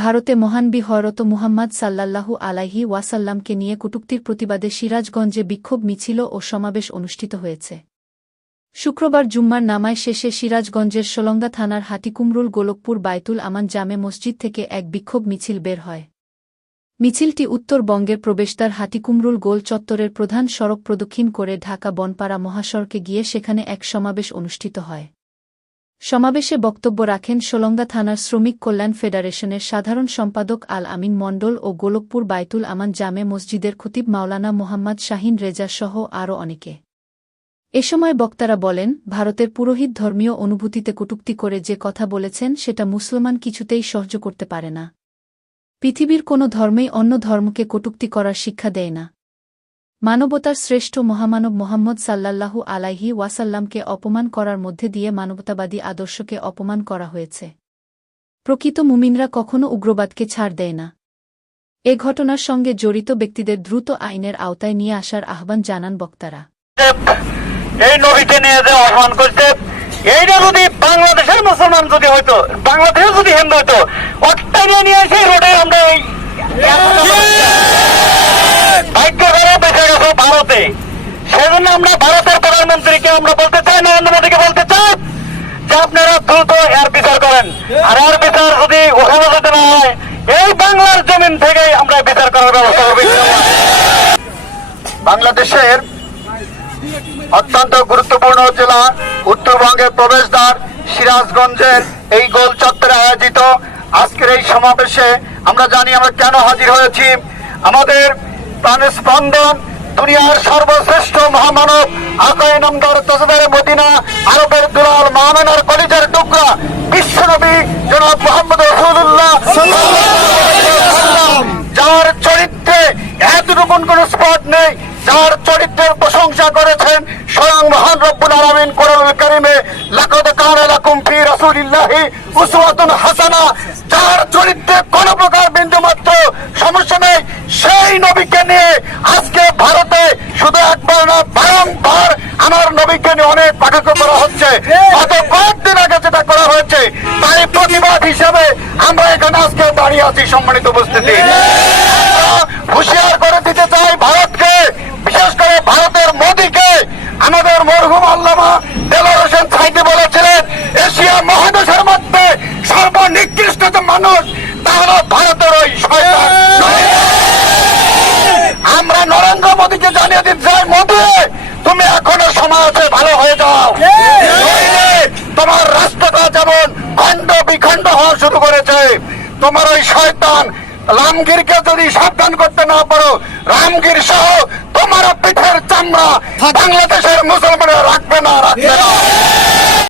ভারতে মহানবী হযরত মুহাম্মদ সাল্লাল্লাহু আলাইহি ওয়াসাল্লামকে নিয়ে কটূক্তির প্রতিবাদে সিরাজগঞ্জে বিক্ষোভ মিছিল ও সমাবেশ অনুষ্ঠিত হয়েছে। শুক্রবার জুম্মার নামাজ শেষে সিরাজগঞ্জের সোলঙ্গা থানার হাটিকুমরুল গোলকপুর বায়তুল আমান জামে মসজিদ থেকে এক বিক্ষোভ মিছিল বের হয়। মিছিলটি উত্তরবঙ্গের প্রবেশদ্বার হাটিকুমরুল গোল চত্বরের প্রধান সড়ক প্রদক্ষিণ করে ঢাকা বনপাড়া মহাসড়কে গিয়ে সেখানে এক সমাবেশ অনুষ্ঠিত হয়। সমাবেশে বক্তব্য রাখেন সোলঙ্গা থানার শ্রমিক কল্যাণ ফেডারেশনের সাধারণ সম্পাদক আল আমিন মণ্ডল ও গোলকপুর বায়তুল আমান জামে মসজিদের খতিব মাওলানা মোহাম্মদ শাহিন রেজা সহ আরও অনেকে। এ সময় বক্তারা বলেন, ভারতের পুরোহিত ধর্মীয় অনুভূতিতে কটূক্তি করে যে কথা বলেছেন সেটা মুসলমান কিছুতেই সহ্য করতে পারে না। পৃথিবীর কোনো ধর্মেই অন্য ধর্মকে কটূক্তি করার শিক্ষা দেয় না। মানবতার শ্রেষ্ঠ মহামানব মোহাম্মদ সাল্লাল্লাহু আলাইহি ওয়াসাল্লামকে অপমান করার মধ্যে দিয়ে মানবতাবাদী আদর্শকে অপমান করা হয়েছে। প্রকৃত মুমিনরা কখনো উগ্রবাদকে ছাড় দেয় না। এ ঘটনার সঙ্গে জড়িত ব্যক্তিদের দ্রুত আইনের আওতায় নিয়ে আসার আহ্বান জানান বক্তারা। এই নবীকে নিয়ে যে অপমান করছে, এইটা যদি বাংলাদেশের মুসলমান যদি হইতো, বাংলাদেশে যদি হিন্দু হইতো, অট্টাইনে নিয়ে এসে রোডে আমরা ভাগ্য করে বেঁচে গেছে ভারতে। সেজন্য আমরা ভারতের প্রধানমন্ত্রীকে আমরা বলতে চাই, নরেন্দ্র মোদীকে বলতে চাই যে আপনারা দ্রুত এর বিচার করেন। আর এর বিচার যদি ওখানে যদি না হয়, এই বাংলার জমিন থেকে আমরা বিচার করার ব্যবস্থা করব। বাংলাদেশের অত্যন্ত গুরুত্বপূর্ণ জেলা উত্তরবঙ্গের প্রবেশদ্বার সিরাজগঞ্জের এই গোল চত্বরে আয়োজিত আজকের এই সমাবেশে আমরা জানি আমরা কেন হাজির হয়েছি। আমাদের প্রাণের স্পন্দন, দুনিয়ার সর্বশ্রেষ্ঠ মহামানব আকায়ে নামদার তাজদারে মদিনা, আরবের দুলাল মামিনার কলিজার টুকরা বিশ্বনবী জনাব মুহাম্মদ রাসূলুল্লাহ যার চরিত্রে এতটুকুন কোন স্পট নেই, যার চরিত্রের প্রশংসা করেছেন স্বয়ং মহান রব্বুল আলামিন কোরআনুল কারীমে, লাকাদ কানা লাকুম ফি রাসূলিল্লাহি উসওয়াতুন হাসানা। যার চরিত্রে কোন প্রকার বিন্দুমাত্র সমস্যা নেই, সেই নবীকে নিয়ে আজকে ভারতে শুধু একবার না বারংবার আমার নবীকে নিয়ে অনেক পাঠক করা হচ্ছে। গত কয়েকদিন আগে যেটা করা হয়েছে তাই প্রতিবাদ হিসেবে আমরা এখানে আজকে দাঁড়িয়ে আছি। সম্মানিত উপস্থিতি, হুঁশিয়ার করে দিতে চাই ভারতকে, বিশেষ করে ভারতের মোদীকে। আমাদের মরহুম আল্লামা দেলোয়ার হোসেন সাইদি বলেছিলেন, এশিয়া মহাদেশের মধ্যে সর্বনিকৃষ্ট যে মানুষ তা হলো ভারতের ওই শয়তান। আমরা নরেন্দ্র মোদীকে জানিয়ে দিতে চাই, মোদী তুমি এখনো সময় আছে, ভালো হয়ে যাও। তোমার রাষ্ট্রটা যেমন খণ্ড বিখণ্ড হওয়া শুরু করেছে, তোমার ওই শয়তান রামগীরকে যদি সাবধান করতে না পারো, রামগীর সহ তোমার পিঠের চামড়া বাংলাদেশের মুসলমানরা রাখবে না।